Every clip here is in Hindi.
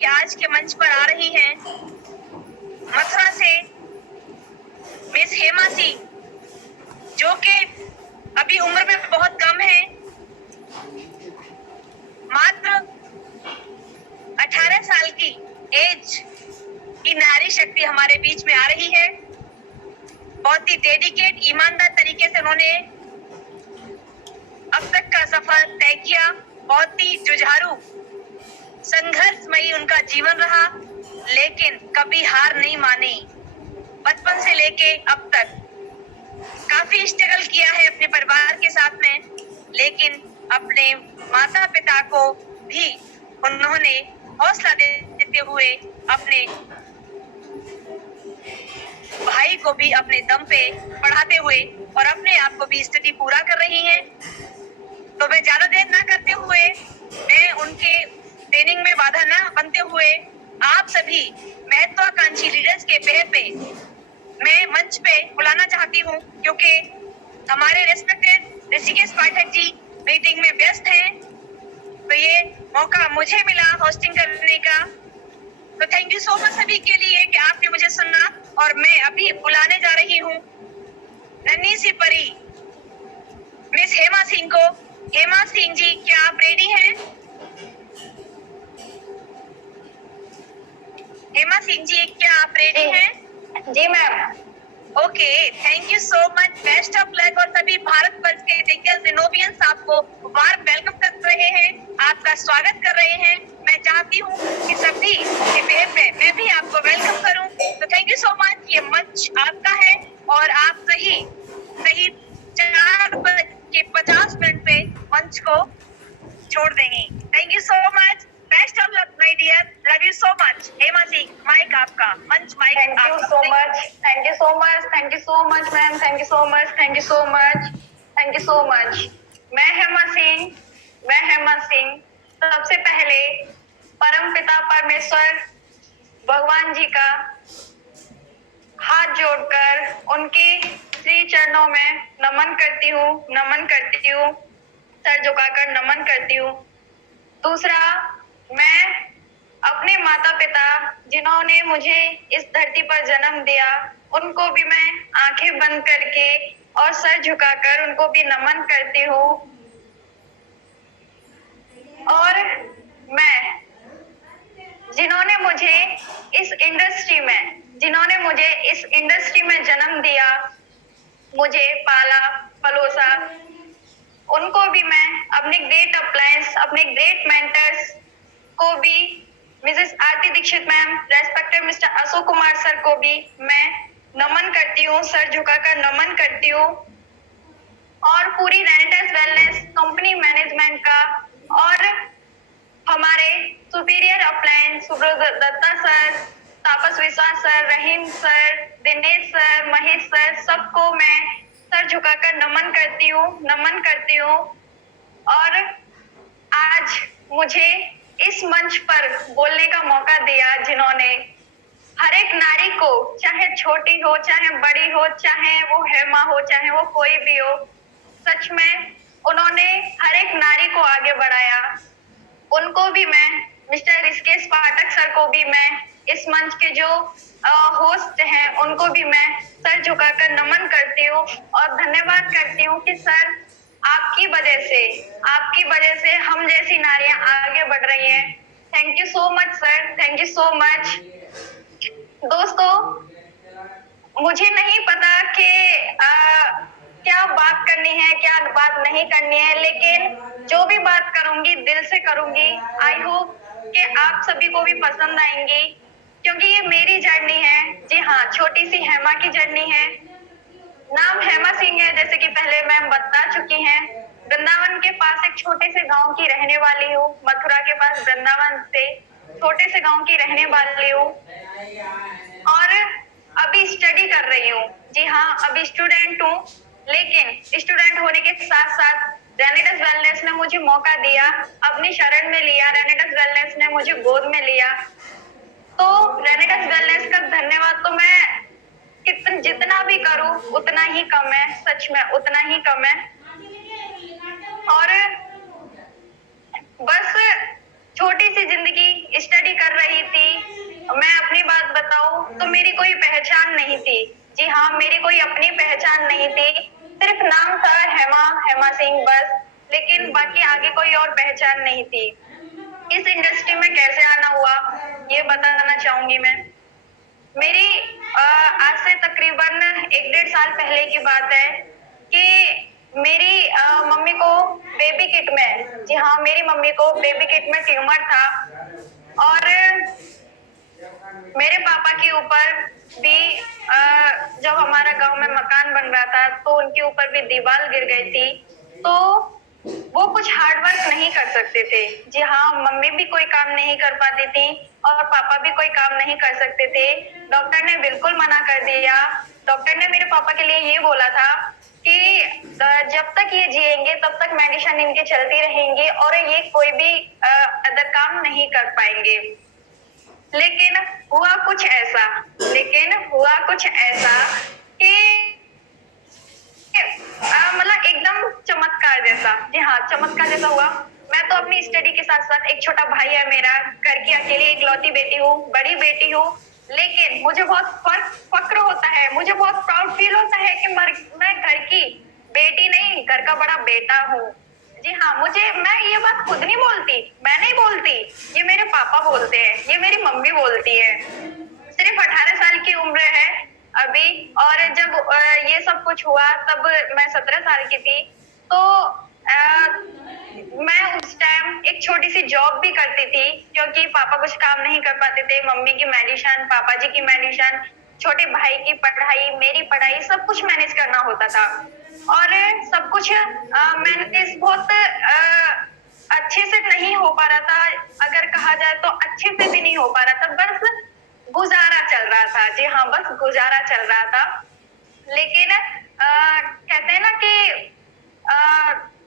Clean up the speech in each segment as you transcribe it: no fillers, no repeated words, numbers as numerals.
आज के मंच पर आ रही हैं मथुरा से मिस हेमा सिंह, जो कि अभी उम्र में बहुत कम है, मात्र 18 साल की एज की नारी शक्ति हमारे बीच में आ रही है। बहुत ही डेडिकेट, ईमानदार तरीके से उन्होंने अब तक का सफर तय किया। बहुत ही जुझारू, संघर्षमयी उनका जीवन रहा, लेकिन कभी हार नहीं मानी। बचपन से लेके अब तक काफी स्ट्रगल किया है अपने परिवार के साथ में, लेकिन अपने माता पिता को भी उन्होंने हौसला देते हुए अपने भाई को भी अपने दम पे पढ़ाते हुए और अपने आप को भी स्टडी पूरा कर रही हैं। तो मैं ज्यादा देर ना करते हुए, मैं उनके ट्रेनिंग में बाधा ना बनते हुए आप सभी महत्वाकांक्षी लीडर्स के बेहद पे मैं मंच पे बुलाना चाहती हूँ, क्योंकि हमारे रेस्पेक्टेड ऋषिकेश पाठक जी मीटिंग में व्यस्त हैं। तो ये मौका मुझे मिला होस्टिंग करने का, तो थैंक यू सो मच सभी के लिए कि आपने मुझे सुना। और मैं अभी बुलाने जा रही हूँ नन्ही सी परी मिस हेमा सिंह को। हेमा सिंह जी, क्या आप रेडी हैं? हेमा सिंह जी, क्या आप रेडी हैं? जी ma'am. Okay, thank you so much, best of luck. और सभी भारतवर्ष के दिग्गज जिनोवियंस आपको वार्म वेलकम कर रहे हैं, आपका स्वागत कर रहे हैं। मैं चाहती हूँ कि सभी के बेहद में मैं भी आपको वेलकम करूँ। तो थैंक यू सो मच, ये मंच आपका है और आप सही 4:50 पे मंच को छोड़ देंगे। Thank you so much, best of luck my dear, love you so much. Hema Singh, mike आपका, मंच mike thank you so much, thank you so much, thank you so much ma'am, thank you so much, thank you so much, thank you so much. मैं हेमा सिंह सबसे पहले परम पिता परमेश्वर भगवान जी का हाथ जोड़कर उनके श्री चरणों में नमन करती हूँ, सर झुकाकर नमन करती हूँ। दूसरा, मैं अपने माता पिता जिन्होंने मुझे इस धरती पर जन्म दिया, उनको भी मैं आंखें बंद करके और सर झुकाकर उनको भी नमन करती हूँ। और मैं जिन्होंने मुझे इस इंडस्ट्री में जन्म दिया, मुझे पाला पलोसा, उनको भी मैं अपने ग्रेट अप्लायंस, अपने ग्रेट मेंटर्स को भी, Mrs Aarti Dixit ma'am, respected mister Ashok Kumar sir को भी मैं नमन करती हूँ, सर झुकाकर नमन करती हूँ। और पूरी रेनेटेस वेलनेस कंपनी मैनेजमेंट का और हमारे superior appliance Subrata Dutta sir, Tapas Biswas sir, Rahim sir, Dinesh sir, Mahesh sir, सबको मैं सर झुकाकर नमन करती हूँ। और आज मुझे इस मंच पर बोलने का मौका दिया, जिन्होंने हर एक नारी को, चाहे छोटी हो, चाहे बड़ी हो, चाहे वो हेमा हो, चाहे वो कोई भी हो, सच में उन्होंने हर एक नारी को आगे बढ़ाया। उनको भी मैं, मिस्टर ऋषिकेश पाठक सर को भी मैं, इस मंच के जो होस्ट हैं उनको भी मैं सर झुकाकर नमन करती हूँ और धन्यवाद करती हूँ कि सर आपकी वजह से हम जैसी नारियां आगे बढ़ रही हैं। Thank you so much sir, thank you so much. दोस्तों, मुझे नहीं पता कि क्या बात करनी है, क्या बात नहीं करनी है, लेकिन जो भी बात करूंगी दिल से करूंगी। आई होप कि आप सभी को भी पसंद आएंगी, क्योंकि ये मेरी जर्नी है। जी हाँ, छोटी सी हेमा की जर्नी है। नाम हेमा सिंह है, जैसे कि पहले मैम बता चुकी हैं। वृंदावन के पास एक छोटे से गांव की रहने वाली हूँ, मथुरा के पास वृंदावन से छोटे से गांव की रहने वाली हूँ और अभी स्टडी कर रही हूँ। जी हाँ, अभी स्टूडेंट हूँ, लेकिन स्टूडेंट होने के साथ साथ रेनेटस वेलनेस ने मुझे मौका दिया, अपनी शरण में लिया, रेनेटस वेलनेस ने मुझे गोद में लिया। तो रेनेटस वेलनेस का धन्यवाद तो मैं जितना भी करूं उतना ही कम है, सच में उतना ही कम है। और बस छोटी सी जिंदगी, स्टडी कर रही थी। मैं अपनी बात बताऊं तो मेरी कोई पहचान नहीं थी। जी हाँ, मेरी कोई अपनी पहचान नहीं थी। सिर्फ नाम था हेमा, हेमा सिंह बस, लेकिन बाकी आगे कोई और पहचान नहीं थी। इस इंडस्ट्री में कैसे आना हुआ ये बताना चाहूंगी मैं। मेरी आज से तकरीबन 1-1.5 साल पहले की बात है कि मेरी मम्मी को बेबी किट में, जी हाँ, मेरी मम्मी को बेबी किट में ट्यूमर था। और मेरे पापा के ऊपर भी जब हमारा गांव में मकान बन रहा था तो उनके ऊपर भी दीवार गिर गई थी। तो वो कुछ हार्ड वर्क नहीं कर सकते थे। जी हाँ, मम्मी भी कोई काम नहीं कर पाती थी और पापा भी कोई काम नहीं कर सकते थे। डॉक्टर ने बिल्कुल मना कर दिया। डॉक्टर ने मेरे पापा के लिए ये बोला था कि जब तक ये जिएंगे तब तक मेडिसिन इनके चलती रहेंगी और ये कोई भी अदर काम नहीं कर पाएंगे। लेकिन हुआ कुछ ऐसा कि मतलब एकदम चमत्कार जैसा। जी हाँ, चमत्कार जैसा हुआ। मैं तो अपनी स्टडी के साथ साथ, एक छोटा भाई है मेरा, घर की अकेली इकलौती बेटी हूँ, बड़ी बेटी हूँ। लेकिन मुझे बहुत फक्र होता है, मुझे बहुत प्राउड फील होता है कि मैं घर की बेटी नहीं, घर का बड़ा बेटा हूँ। जी हाँ, मैं ये बात खुद नहीं बोलती, मैं नहीं बोलती, ये मेरे पापा बोलते हैं, ये मेरी मम्मी बोलती है। सिर्फ 18 साल की उम्र है अभी, और जब ये सब कुछ हुआ तब मैं 17 साल की थी। तो मैं उस टाइम एक छोटी सी जॉब भी करती थी, क्योंकि पापा कुछ काम नहीं कर पाते थे। मम्मी की मेडिसिन, पापा जी की मेडिसिन, छोटे भाई की पढ़ाई, मेरी पढ़ाई, सब कुछ मैनेज करना होता था। और सब कुछ मैनेज बहुत अच्छे से नहीं हो पा रहा था। अगर कहा जाए तो अच्छे से भी नहीं हो पा रहा था, बस गुजारा चल रहा था। जी हाँ, बस गुजारा चल रहा था। लेकिन कहते हैं ना कि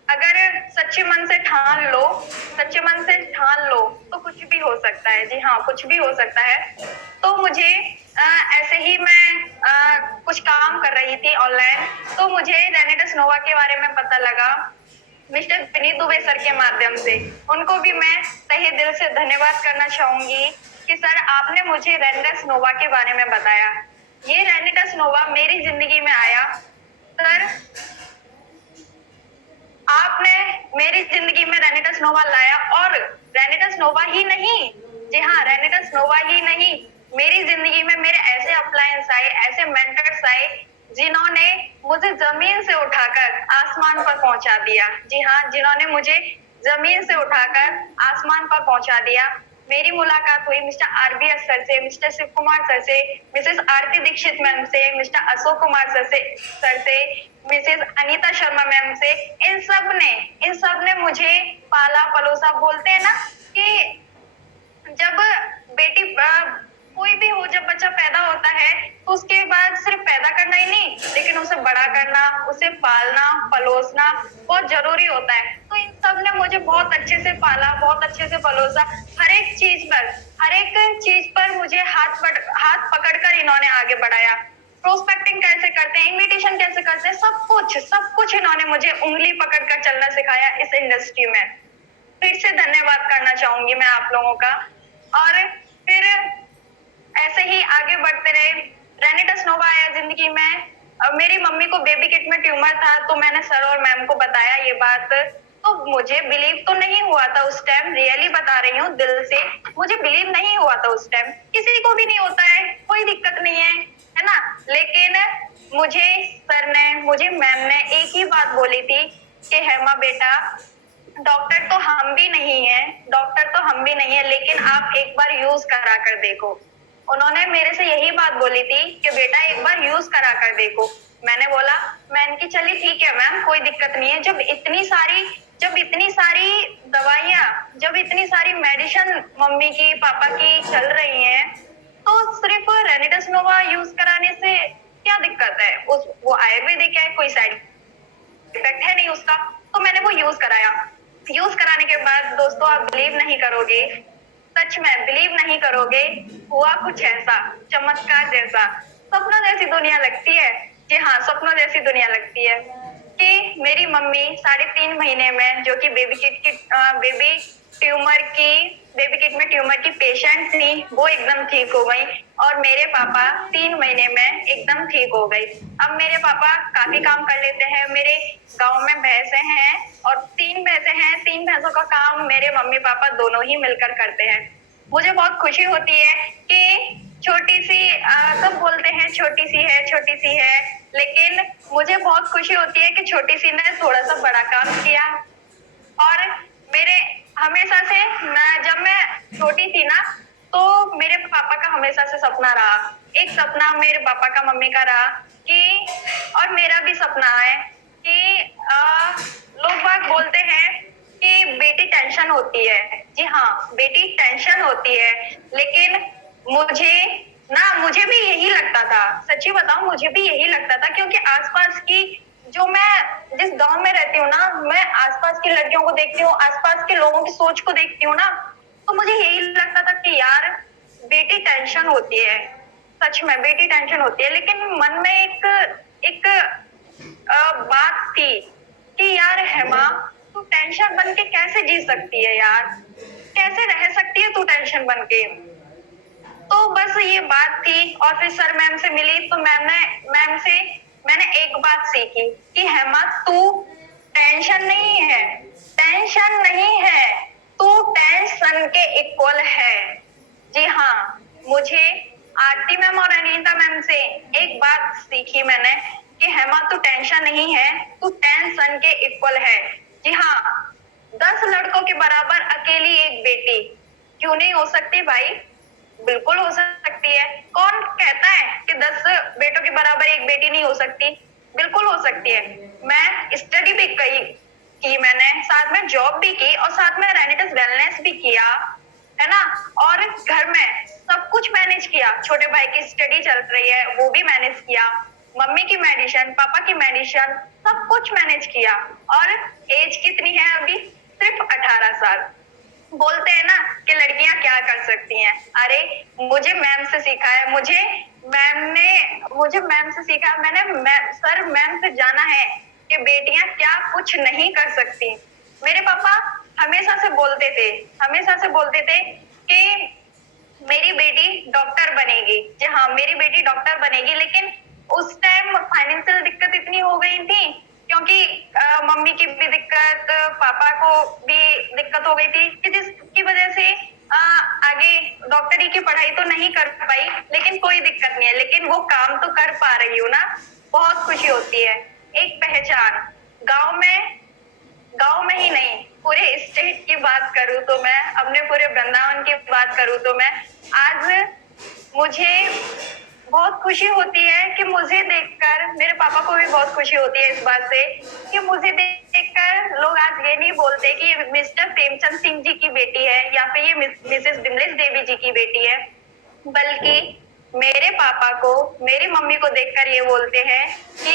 अगर सच्चे मन से ठान लो, तो कुछ भी हो सकता है। जी हाँ, कुछ भी हो सकता है। तो मुझे ऐसे ही मैं कुछ काम कर रही थी ऑनलाइन, तो मुझे रेनेडस नोवा के बारे में पता लगा मिस्टर विनीत दुबे सर के माध्यम से। उनको भी मैं तहे दिल से धन्यवाद करना चाहूंगी कि सर, आपने मुझे रेनेडस नोवा के बारे में बताया। ये रेनेडस नोवा मेरी जिंदगी में आया। सर, आपने मेरी जिंदगी में रेनेडस नोवा लाया, और रेनेडस नोवा ही नहीं, जी हाँ, रेनेडस नोवा ही नहीं, मेरी जिंदगी में मेरे ऐसे अप्लायंस आए, ऐसे मेंटर्स आए, जिन्होंने मुझे जमीन से उठाकर आसमान पर पहुंचा दिया। जी हाँ, जिन्होंने मुझे जमीन से उठाकर आसमान पर पहुंचा दिया। मेरी मुलाकात हुई मिस्टर आरबीएस सर से, मिस्टर शिव कुमार सर से, मिसेस आरती दीक्षित मैम से, मिस्टर अशोक कुमार सर से, मिसेस अनीता शर्मा मैम से। इन सब ने मुझे पाला पलोसा। बोलते हैं ना कि जब बेटी कोई भी हो, जब बच्चा पैदा होता है तो उसके बाद सिर्फ पैदा करना ही नहीं, लेकिन उसे बड़ा करना, उसे पालना पलोसना बहुत जरूरी होता है। तो इन सब ने मुझे बहुत अच्छे से पाला, बहुत अच्छे से पलोसा। हर एक चीज पर मुझे हाथ पकड़कर इन्होंने आगे बढ़ाया। प्रोस्पेक्टिंग कैसे करते हैं, इन्विटेशन कैसे करते हैं, सब कुछ इन्होंने मुझे उंगली पकड़कर चलना सिखाया इस इंडस्ट्री में। फिर से धन्यवाद करना चाहूंगी मैं आप लोगों का। और फिर ऐसे ही आगे बढ़ते रहे। रेनेडस नोवा आया जिंदगी में। मेरी मम्मी को बेबी किट में ट्यूमर था, तो मैंने सर और मैम को बताया ये बात। तो मुझे बिलीव तो नहीं हुआ था उस टाइम, रियली बता रही हूँ, दिल से मुझे बिलीव नहीं हुआ था उस टाइम। किसी को भी नहीं होता है, कोई दिक्कत नहीं है ना। लेकिन मुझे सर ने, मुझे मैम ने एक ही बात बोली थी कि हेमा बेटा, डॉक्टर तो हम भी नहीं है, लेकिन आप एक बार यूज करा कर देखो। उन्होंने मेरे से यही बात बोली थी कि बेटा एक बार यूज करा कर देखो। मैंने बोला, मैंने की चलिए ठीक है मैम, कोई दिक्कत नहीं है। जब इतनी सारी दवाइयाँ, जब इतनी सारी मेडिसिन मम्मी की, पापा की चल रही हैं, तो सिर्फ रेनेडस नोवा यूज कराने से क्या दिक्कत है? वो आयुर्वेदिक है, कोई साइड इफेक्ट है नहीं उसका। तो मैंने वो यूज कराया। यूज कराने के बाद दोस्तों, आप बिलीव नहीं करोगे, सच में बिलीव नहीं करोगे, हुआ कुछ ऐसा चमत्कार जैसा, सपनों जैसी दुनिया लगती है। जी हाँ, सपनों जैसी दुनिया लगती है कि मेरी मम्मी 3.5 महीने में, जो कि बेबी ट्यूमर की बेबी किट में ट्यूमर की पेशेंट थी, वो एकदम ठीक हो गई। और मेरे पापा 3 महीने में एकदम ठीक हो गई। अब मेरे पापा काफी काम कर लेते हैं। मेरे गांव में भैंसे हैं और 3 भैंसे हैं। 3 भैंसों का काम मेरे मम्मी पापा दोनों ही मिलकर करते हैं। मुझे बहुत खुशी होती है कि छोटी सी सब बोलते हैं छोटी सी है, छोटी सी है, लेकिन मुझे बहुत खुशी होती है कि छोटी सी ने थोड़ा सा बड़ा काम किया। और मेरे हमेशा से जब मैं छोटी थी ना, तो मेरे पापा का हमेशा से सपना रहा, एक सपना मेरे पापा का मम्मी का रहा कि, और मेरा भी सपना है कि लोग बाग बोलते हैं कि बेटी टेंशन होती है। जी हाँ, बेटी टेंशन होती है, लेकिन मुझे भी यही लगता था। सच्ची बताऊं, मुझे भी यही लगता था, क्योंकि आसपास की जो मैं जिस गांव में रहती हूँ ना, मैं आसपास की लड़कियों को देखती हूँ, आसपास के लोगों की सोच को देखती हूँ ना, तो मुझे यही लगता था कि यार बेटी टेंशन होती है। सच में बेटी टेंशन होती है, लेकिन मन में एक बात थी कि यार हेमा, तू टेंशन बन के कैसे जी सकती है यार, कैसे रह सकती है तू टेंशन बन के। तो बस ये बात थी। और फिर सर मैम से मिली तो मैम से मैंने एक बात सीखी कि हेमा, तू टेंशन नहीं है, टेंशन नहीं है, तू टेंशन के इक्वल है। जी हाँ, मुझे आरती मैम और अनीता मैम से एक बात सीखी मैंने कि हेमा, तू टेंशन नहीं है, तू टेंशन के इक्वल है। जी हाँ, 10 लड़कों के बराबर अकेली एक बेटी क्यों नहीं हो सकती भाई? बिल्कुल हो सकती है। कौन कहता है कि 10 बेटों के बराबर एक बेटी नहीं हो सकती? बिल्कुल हो सकती है। मैं स्टडी भी की मैंने, साथ में जॉब भी की और साथ में रेनिटस वेलनेस भी किया, है ना। और घर में सब कुछ मैनेज किया। छोटे भाई की स्टडी चल रही है, वो भी मैनेज किया। मम्मी की मेडिसिन, पापा की मेडिसिन, सब कुछ मैनेज किया। और एज कितनी है अभी? सिर्फ 18 साल। बोलते हैं ना कि लड़कियां क्या कर सकती हैं। अरे, मुझे मैम से सीखा है, मुझे मैम से सीखा है। सर मैम से जाना है कि बेटियां क्या कुछ नहीं कर सकती। मेरे पापा हमेशा से बोलते थे कि मेरी बेटी डॉक्टर बनेगी। जी हाँ, मेरी बेटी डॉक्टर बनेगी। लेकिन उस टाइम फाइनेंशियल दिक्कत इतनी हो गई थी, क्योंकि मम्मी की भी दिक्कत, पापा को भी दिक्कत हो गई थी, कि जिसकी वजह से आगे डॉक्टरी की पढ़ाई तो नहीं कर पाई। लेकिन कोई दिक्कत नहीं है, लेकिन वो काम तो कर पा रही हूँ ना, बहुत खुशी होती है। एक पहचान गांव में गांव में ही नहीं, पूरे स्टेट की बात करूँ तो मैं, अपने पूरे वृंदावन की बात करूँ तो मैं, आज मुझे बहुत खुशी होती है कि मुझे देखकर, मेरे पापा को भी बहुत खुशी होती है इस बात से कि मुझे देखकर लोग आज ये नहीं बोलते कि ये मिस्टर प्रेमचंद सिंह जी की बेटी है या फिर ये मिसेस विमलेश देवी जी की बेटी है, बल्कि मेरे पापा को, मेरी मम्मी को देखकर ये बोलते हैं कि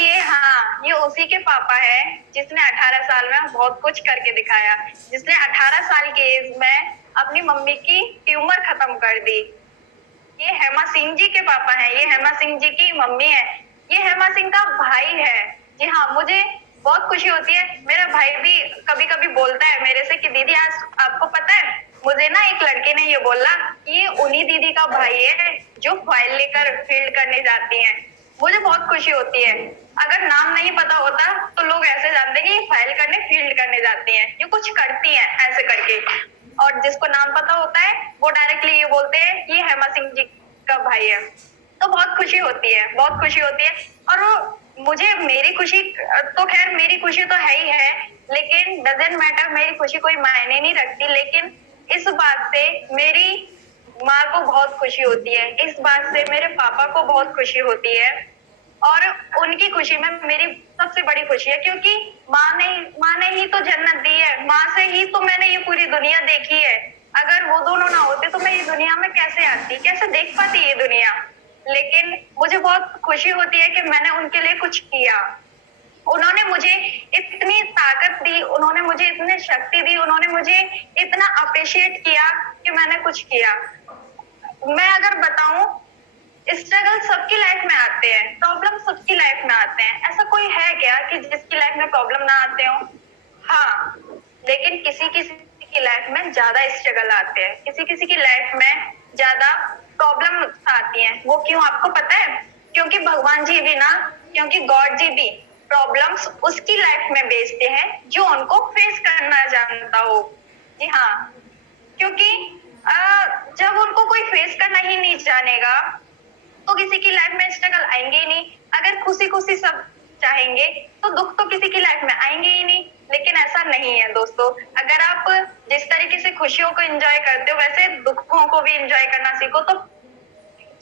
ये उसी के पापा है जिसने 18 साल में बहुत कुछ करके दिखाया, जिसने 18 साल की एज में अपनी मम्मी की ट्यूमर खत्म कर दी। ये हेमा सिंह जी के पापा हैं, ये हेमा सिंह जी की मम्मी है, ये हेमा सिंह का भाई है। जी हाँ, मुझे बहुत खुशी होती है। मेरा भाई भी कभी कभी बोलता है मेरे से कि दीदी, आज आपको पता है, मुझे ना एक लड़के ने ये बोला कि ये उन्हीं दीदी का भाई है जो फाइल लेकर फील्ड करने जाती हैं। मुझे बहुत खुशी होती है। अगर नाम नहीं पता होता तो लोग ऐसे जानते कि ये फाइल करने फील्ड करने जाती हैं, ये कुछ करती हैं ऐसे करके। और जिसको नाम पता होता है वो डायरेक्टली ये बोलते हैं ये हेमा सिंह जी का भाई है। तो बहुत खुशी होती है, बहुत खुशी होती है। और मुझे मेरी खुशी तो, खैर मेरी खुशी तो है ही है, लेकिन डजेंट मैटर, मेरी खुशी कोई मायने नहीं रखती। लेकिन इस बात से मेरी माँ को बहुत खुशी होती है, इस बात से मेरे पापा को बहुत खुशी होती है, और उनकी खुशी में मेरी सबसे बड़ी खुशी है, क्योंकि माँ ने ही तो जन्नत दी है, माँ से ही तो मैंने ये पूरी दुनिया देखी है। अगर वो दोनों ना होते तो मैं ये दुनिया में कैसे आती, कैसे देख पाती ये दुनिया। लेकिन मुझे बहुत खुशी होती है कि मैंने उनके लिए कुछ किया। उन्होंने मुझे इतनी ताकत दी, उन्होंने मुझे इतनी शक्ति दी, उन्होंने मुझे इतना अप्रिशिएट किया कि मैंने कुछ किया। मैं अगर बताऊं, स्ट्रगल सबकी लाइफ में आते हैं, प्रॉब्लम सबकी लाइफ में आते हैं। ऐसा कोई है क्या कि जिसकी लाइफ में प्रॉब्लम ना आते हो? हाँ, लेकिन किसी किसी की लाइफ में ज्यादा स्ट्रगल आते हैं, किसी किसी की लाइफ में ज्यादा प्रॉब्लम आती हैं। वो क्यों आपको पता है? क्योंकि भगवान जी भी ना, क्योंकि गॉड जी भी प्रॉब्लम्स उसकी लाइफ में भेजते हैं जो उनको फेस करना जानता हो। जी हाँ, क्योंकि जब उनको कोई फेस करना ही नहीं जानेगा तो किसी की लाइफ में स्ट्रगल आएंगे ही नहीं। अगर खुशी खुशी सब चाहेंगे तो दुख तो किसी की लाइफ में आएंगे ही नहीं। लेकिन ऐसा नहीं है दोस्तों, अगर आप जिस तरीके से खुशियों को एंजॉय करते हो वैसे दुखों को भी एंजॉय करना सीखो तो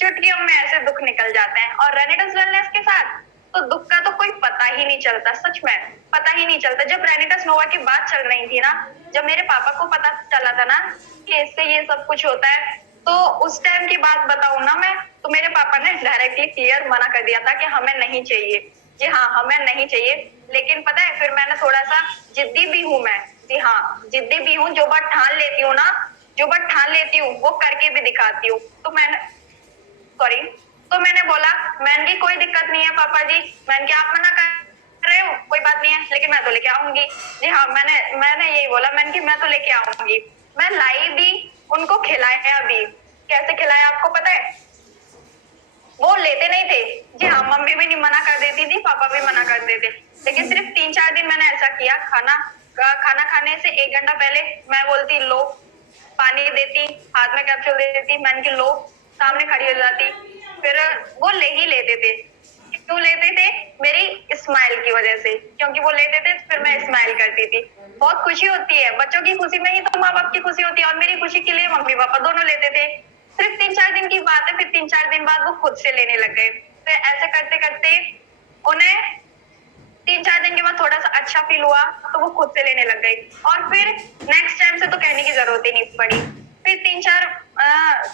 चुटकियों में ऐसे दुख निकल जाते हैं। और रेनिटस वेलनेस के साथ तो दुख का तो कोई पता ही नहीं चलता, सच में पता ही नहीं चलता। जब रेनिटस नोवा की बात चल रही थी ना, जब मेरे पापा को पता चला था ना कि इससे ये सब कुछ होता है, तो उस टाइम की बात बताऊं ना मैं, तो मेरे पापा ने डायरेक्टली क्लियर मना कर दिया था कि हमें नहीं चाहिए। जी हाँ, हमें नहीं चाहिए। लेकिन पता है, फिर मैंने थोड़ा सा जिद्दी भी हूँ मैं। जी हाँ, जिद्दी भी हूँ। जो बात ठान लेती हूँ ना, जो बात ठान लेती हूँ वो करके भी दिखाती हूँ। तो मैंने बोला, मैंने की कोई दिक्कत नहीं है पापा जी, मैंने क्या आप मना कर रहे हो, कोई बात नहीं है, लेकिन मैं तो लेके आऊंगी। जी हाँ, मैंने यही बोला, मैंने की मैं तो लेके आऊंगी। मैं लाई भी, उनको खिलाया भी। कैसे खिलाया आपको पता है? वो लेते नहीं थे। जी हाँ, मम्मी भी नहीं मना कर देती थी, पापा भी मना कर देते। लेकिन सिर्फ 3-4 दिन मैंने ऐसा किया, खाना खाने से 1 घंटा पहले मैं बोलती लो, पानी देती, हाथ में कैप्सूल दे देती, मैंने की लो, सामने खड़ी हो जाती। फिर वो ले ही लेते थे। क्यों लेते थे? मेरी स्माइल की वजह से। क्योंकि वो लेते थे फिर मैं स्माइल करती थी। बहुत खुशी होती है, बच्चों की खुशी में ही तो माँ बाप की खुशी होती है। और मेरी खुशी के लिए मम्मी पापा दोनों लेते थे। सिर्फ 3-4 दिन की बात है, फिर 3-4 दिन बाद वो खुद से लेने लग गए। फिर ऐसे करते करते उन्हें 3-4 दिन के बाद थोड़ा सा अच्छा फील हुआ तो वो खुद से लेने लग गई। और फिर नेक्स्ट टाइम से तो कहने की जरूरत ही नहीं पड़ी। फिर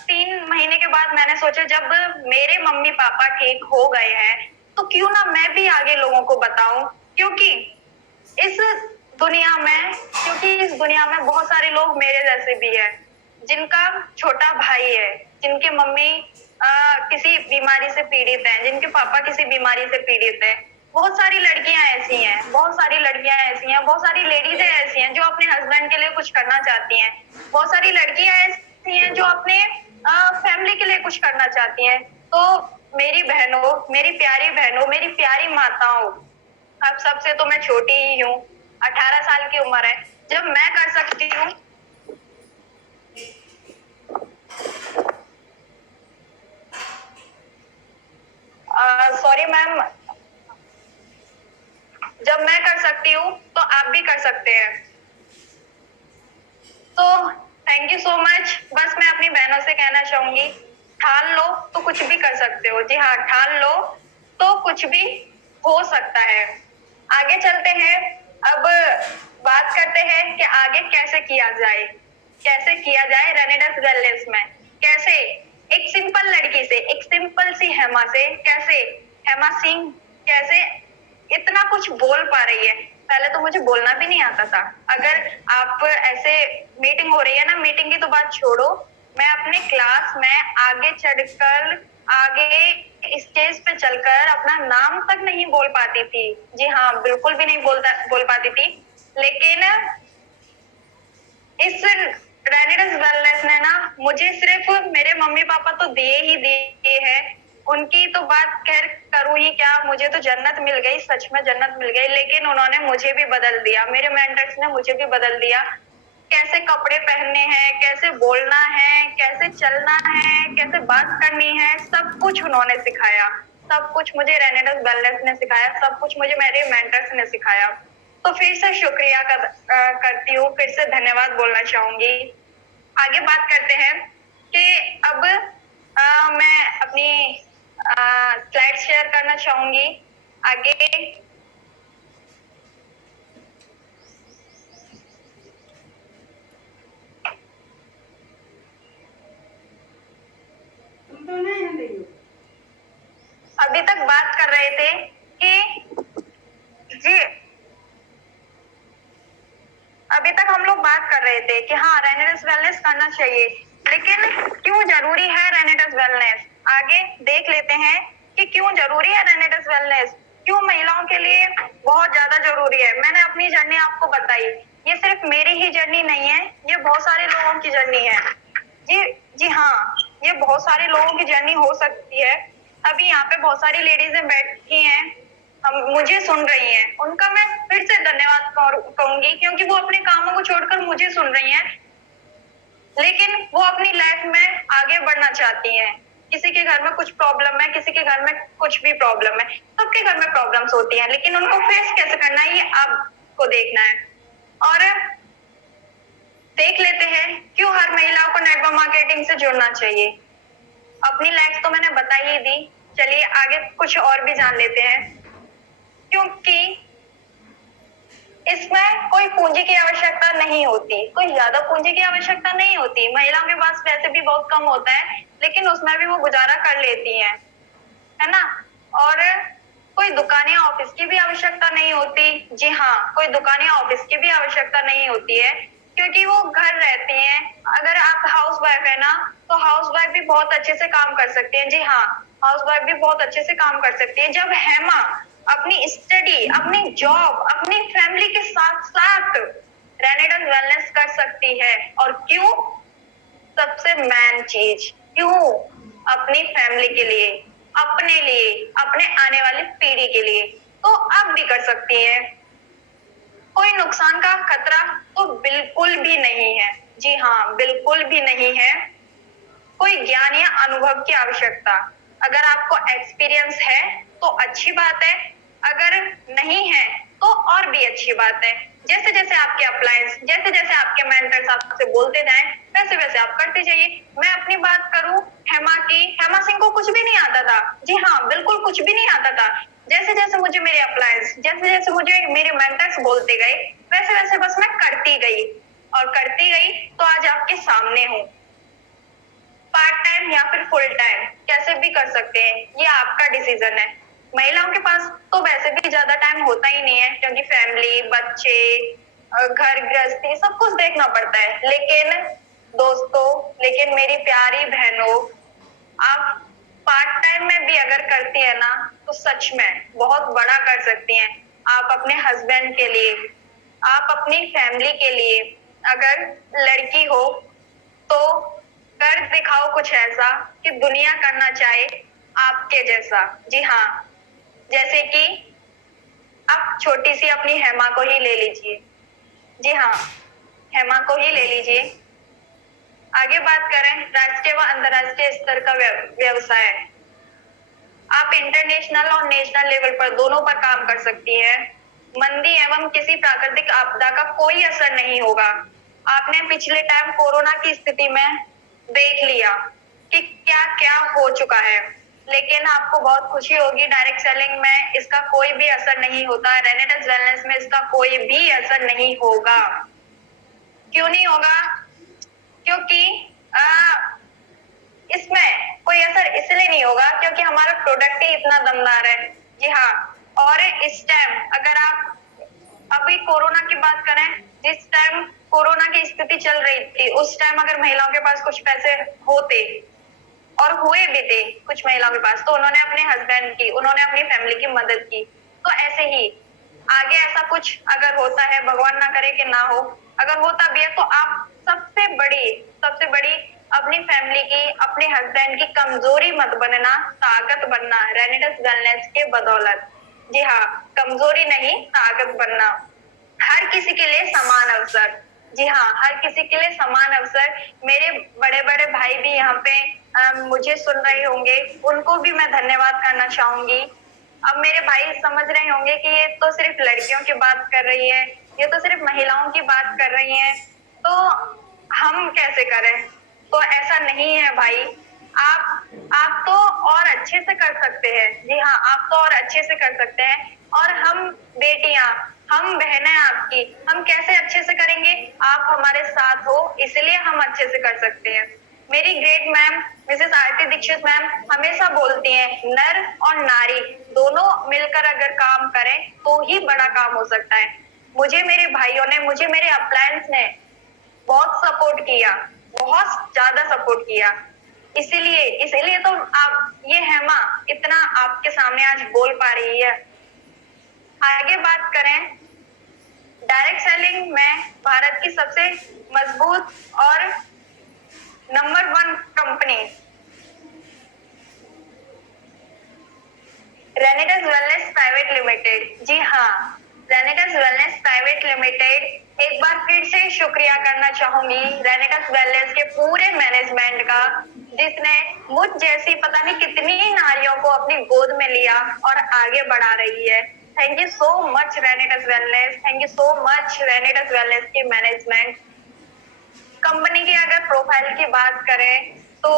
3 महीने के बाद मैंने सोचा, जब मेरे मम्मी पापा ठीक हो गए हैं तो क्यों ना मैं भी आगे लोगों को बताऊं। क्योंकि इस इस दुनिया में बहुत सारे लोग मेरे जैसे भी हैं, जिनका छोटा भाई है, जिनके मम्मी किसी बीमारी से पीड़ित हैं, जिनके पापा किसी बीमारी से पीड़ित हैं। बहुत सारी लड़कियां ऐसी हैं, बहुत सारी लड़कियां ऐसी हैं, बहुत सारी लेडीज ऐसी हैं जो अपने हस्बैंड के लिए कुछ करना चाहती हैं। बहुत सारी लड़कियां ऐसी हैं जो अपने फैमिली के लिए कुछ करना चाहती हैं। तो मेरी बहनों, मेरी प्यारी बहनों, मेरी प्यारी माताओं, अब सबसे तो मैं छोटी ही हूँ, 18 साल की उम्र है। जब मैं कर सकती हूँ, सॉरी मैम, जब मैं कर सकती हूँ तो आप भी कर सकते हैं। तो थैंक यू सो मच। बस मैं अपनी बहनों से कहना चाहूंगी, ठान लो तो कुछ भी कर सकते हो। जी हाँ, ठान लो तो कुछ भी हो सकता है। आगे चलते हैं। अब बात करते हैं कि आगे कैसे किया जाए, कैसे किया जाए रेनिटस वेलनेस में। कैसे एक सिंपल लड़की से, एक सिंपल सी हेमा से, कैसे हेमा सिंह कैसे इतना कुछ बोल पा रही है। पहले तो मुझे बोलना भी नहीं आता था। अगर आप ऐसे मीटिंग हो रही है ना, मीटिंग की तो बात छोड़ो, मैं अपने क्लास में आगे चढ़कर, आगे स्टेज पे चलकर अपना नाम तक नहीं बोल पाती थी। जी हाँ, बिल्कुल भी नहीं बोल पाती थी। लेकिन इस रेनिटस वेलनेस ने ना मुझे सिर्फ मेरे मम्मी पापा तो दिए ही दिए हैं, उनकी तो बात खैर करूँ ही क्या, मुझे तो जन्नत मिल गई, सच में जन्नत मिल गई। लेकिन उन्होंने मुझे भी बदल दिया, मेरे मेंटर्स ने मुझे भी बदल दिया। कैसे कपड़े पहनने हैं, कैसे बोलना है, कैसे चलना है, कैसे बात करनी है, सब कुछ उन्होंने सिखाया। सब कुछ मुझे रेनिटस वेलनेस ने सिखाया, सब कुछ मुझे मेरे मेंटर्स ने सिखाया। तो फिर से शुक्रिया करती हूँ, फिर से धन्यवाद बोलना चाहूंगी। आगे बात करते हैं कि अब मैं अपनी स्लाइड शेयर करना चाहूंगी आगे। अभी तक बात कर रहे थे कि जी, अभी तक हम लोग बात कर रहे थे कि हाँ, रेनिटस वेलनेस करना चाहिए। लेकिन क्यों जरूरी है रेनिटस वेलनेस? आगे देख लेते हैं कि क्यों जरूरी है रेनिटस वेलनेस, क्यों महिलाओं के लिए बहुत ज्यादा जरूरी है। मैंने अपनी जर्नी आपको बताई। ये सिर्फ मेरी ही जर्नी नहीं है, ये बहुत सारे लोगों की जर्नी है। जी जी हाँ, ये बहुत सारे लोगों की जर्नी हो सकती है। अभी यहाँ पे बहुत सारी लेडीजें बैठी हैं, हम मुझे सुन रही हैं, उनका मैं फिर से धन्यवाद कहूंगी, क्योंकि वो अपने कामों को छोड़कर मुझे सुन रही हैं, लेकिन वो अपनी लाइफ में आगे बढ़ना चाहती हैं। किसी के घर में कुछ प्रॉब्लम है, किसी के घर में कुछ भी प्रॉब्लम है, सबके घर में प्रॉब्लम्स होती हैं, लेकिन उनको फेस कैसे करना है ये आपको देखना है। और देख लेते हैं क्यों हर महिलाओं को नेटवर्क मार्केटिंग से जुड़ना चाहिए। अपनी लाइफ तो मैंने बता ही दी, चलिए आगे कुछ और भी जान लेते हैं। क्योंकि इसमें कोई पूंजी की आवश्यकता नहीं होती, कोई ज्यादा पूंजी की आवश्यकता नहीं होती। महिलाओं के पास वैसे भी बहुत कम होता है, लेकिन उसमें भी वो गुजारा कर लेती हैं, है ना। और कोई दुकान या ऑफिस की भी आवश्यकता नहीं होती। जी हाँ, कोई दुकान या ऑफिस की भी आवश्यकता नहीं होती है, क्योंकि वो घर रहती हैं। अगर आप हाउस वाइफ है ना, तो हाउस वाइफ भी बहुत अच्छे से काम कर सकती है। जी हाँ, हाउस वाइफ भी बहुत अच्छे से काम कर सकती है। जब हेमा अपनी स्टडी, अपनी जॉब, अपनी फैमिली के साथ साथ रेनेडेंस वेलनेस कर सकती है, और क्यों, सबसे मेन चीज, क्यों, अपनी फैमिली के लिए, अपने लिए, अपने आने वाली पीढ़ी के लिए, तो अब भी कर सकती है। कोई नुकसान का खतरा तो बिल्कुल भी नहीं है। जी हाँ, बिल्कुल भी नहीं है। कोई ज्ञान या अनुभव की आवश्यकता, अगर आपको एक्सपीरियंस है तो अच्छी बात है, अगर नहीं है तो और भी अच्छी बात है। जैसे जैसे आपके अप्लायंस, जैसे जैसे आपके मेंटर्स आपसे बोलते जाएं, वैसे वैसे आप करते जाइए। मैं अपनी बात करूं हेमा की, हेमा सिंह को कुछ भी नहीं आता था। जी हाँ, बिल्कुल कुछ भी नहीं आता था। जैसे जैसे मुझे मेरे अप्लायंस, जैसे जैसे मुझे मेरे मेंटर्स बोलते गए, वैसे वैसे बस मैं करती गई और करती गई, तो आज आपके सामने हूँ। पार्ट टाइम या फिर फुल टाइम कैसे भी कर सकते हैं, ये आपका डिसीजन है। महिलाओं के पास तो वैसे भी ज्यादा टाइम होता ही नहीं है, क्योंकि फैमिली, बच्चे, घर गृहस्थी सब कुछ देखना पड़ता है। लेकिन दोस्तों, लेकिन मेरी प्यारी बहनों, आप पार्ट टाइम में भी अगर करती है ना, तो सच में बहुत बड़ा कर सकती हैं। आप अपने हस्बैंड के लिए, आप अपनी फैमिली के लिए, अगर लड़की हो तो कर दिखाओ कुछ ऐसा कि दुनिया करना चाहे आपके जैसा। जी हाँ, जैसे कि आप छोटी सी अपनी हेमा को ही ले लीजिए। जी हाँ, हेमा को ही ले लीजिए। आगे बात करें राष्ट्रीय व अंतरराष्ट्रीय स्तर का व्यवसाय, आप इंटरनेशनल और नेशनल लेवल पर दोनों पर काम कर सकती है। मंदी एवं किसी प्राकृतिक आपदा का कोई असर नहीं होगा। आपने पिछले टाइम कोरोना की स्थिति में देख लिया कि क्या क्या हो चुका है, लेकिन आपको बहुत खुशी होगी, डायरेक्ट सेलिंग में इसका कोई भी असर नहीं होता, रेनेडेंस वेलनेस में इसका कोई भी असर नहीं होगा। क्यों नहीं होगा? क्योंकि इसमें कोई असर इसलिए नहीं होगा क्योंकि हमारा प्रोडक्ट ही इतना दमदार है। जी हाँ, और इस टाइम अगर आप अभी कोरोना की बात करें, जिस टाइम कोरोना की स्थिति चल रही थी, उस टाइम अगर महिलाओं के पास कुछ पैसे होते, और हुए भी थे कुछ महिलाओं के पास, तो उन्होंने अपने हस्बैंड की, उन्होंने अपनी फैमिली की मदद की। तो ऐसे ही आगे ऐसा कुछ अगर होता है, भगवान ना करे कि ना हो, अगर होता भी है, तो आप सबसे बड़ी अपनी फैमिली की, अपने हस्बैंड की कमजोरी मत बनना, ताकत बनना, रेनेडेंस वेलनेस के बदौलत। जी हाँ, कमजोरी नहीं, ताकत बनना। हर किसी के लिए समान अवसर। जी हाँ, हर किसी के लिए समान अवसर। मेरे बड़े बड़े भाई भी यहाँ पे मुझे सुन रहे होंगे, उनको भी मैं धन्यवाद करना चाहूंगी। अब मेरे भाई समझ रहे होंगे कि ये तो सिर्फ लड़कियों की बात कर रही है, ये तो सिर्फ महिलाओं की बात कर रही है, तो हम कैसे करें? तो ऐसा नहीं है भाई, आप तो और अच्छे से कर सकते हैं। जी हाँ, आप तो और अच्छे से कर सकते हैं। और हम बेटियां, हम बहनें आपकी, हम कैसे अच्छे से करेंगे? आप हमारे साथ हो, इसलिए हम अच्छे से कर सकते हैं। मेरी great ma'am Mrs Aarti Dixit ma'am हमेशा बोलती हैं, नर और नारी दोनों मिलकर अगर काम करें तो ही बड़ा काम हो सकता है। मुझे मेरे भाइयों ने, मुझे मेरे अप्लायंस ने बहुत सपोर्ट किया, बहुत ज्यादा सपोर्ट किया। इसीलिए इसीलिए तो आप, ये हेमा इतना आपके सामने आज बोल पा रही है। आगे बात करें डायरेक्ट सेलिंग में भारत की सबसे मजबूत और number 1 company Renatus wellness private limited. जी हाँ, रेनेटस वेलनेस प्राइवेट लिमिटेड, एक बार फिर से शुक्रिया करना चाहूंगी रेनेटस वेलनेस के पूरे मैनेजमेंट का, जिसने मुझ जैसी पता नहीं कितनी ही नारियों को अपनी गोद में लिया और आगे बढ़ा रही है। Thank you so much रेनेटस wellness, thank you so much रेनेटस wellness के मैनेजमेंट। कंपनी की अगर प्रोफाइल की बात करें तो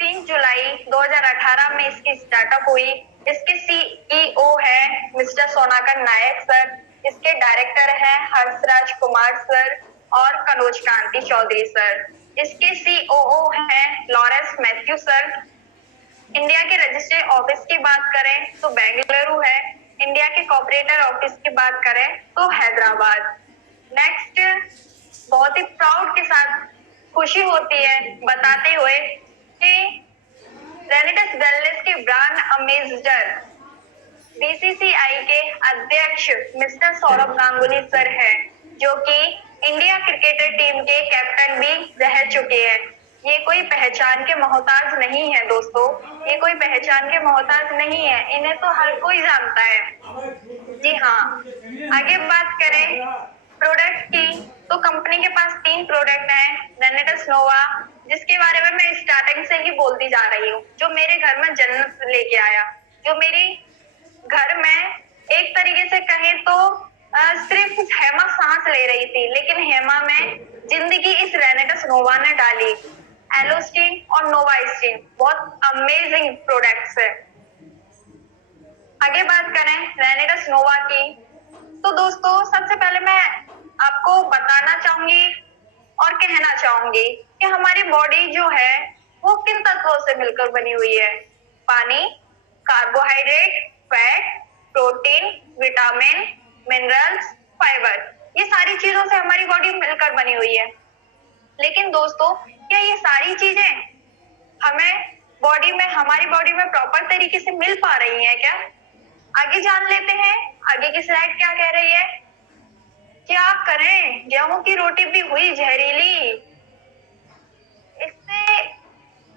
3 जुलाई 2018 में इसकी स्टार्टअप हुई। इसके सीईओ है मिस्टर सोनाकर नायक सर, इसके डायरेक्टर है हर्षराज कुमार सर और कनोज कांति चौधरी सर। इसके सीओओ हैं लॉरेंस मैथ्यू सर। इंडिया के रजिस्ट्री ऑफिस की बात करें तो बेंगलुरु है। इंडिया के कॉर्पोरेटर ऑफिस की बात करें तो हैदराबाद। नेक्स्ट, बहुत ही प्राउड के साथ खुशी होती है बताते हुए कि रेनेटस वेलनेस के ब्रांड अम्बेसडर बीसीसीआई के अध्यक्ष मिस्टर सौरभ गांगुली सर है, जो कि इंडिया क्रिकेटर टीम के कैप्टन भी रह चुके हैं। ये कोई पहचान के मोहताज नहीं है दोस्तों, ये कोई पहचान के मोहताज नहीं है, इन्हें तो हर कोई जानता है। जी हाँ, आगे बात करें प्रोडक्ट की तो कंपनी के पास 3 प्रोडक्ट हैं। रेनेटस नोवा, जिसके बारे में मैं स्टार्टिंग से ही बोलती जा रही हूँ, जो मेरे घर में जन्नत लेके आया, जो मेरी घर में एक तरीके से कहें तो सिर्फ हेमा सांस ले रही थी, लेकिन हेमा में जिंदगी इस रेनेटस नोवा ने डाली। एलोस्टीन और नोवास्टीन बहुत अमेजिंग प्रोडक्ट्स है। आगे बात करें रेनेटस नोवा की तो दोस्तों सबसे पहले मैं आपको बताना चाहूंगी और कहना चाहूंगी कि हमारी बॉडी जो है वो किन तत्वों से मिलकर बनी हुई है। पानी, carbohydrate, fat, protein, vitamin, minerals, fibre, ये सारी चीजों से हमारी बॉडी मिलकर बनी हुई है। लेकिन दोस्तों क्या ये सारी चीजें हमें बॉडी में, हमारी बॉडी में प्रॉपर तरीके से मिल पा रही हैं क्या? आगे जान लेते हैं आगे की स्लाइड क्या कह रही है। क्या करें, गेहूं की रोटी भी हुई जहरीली, इससे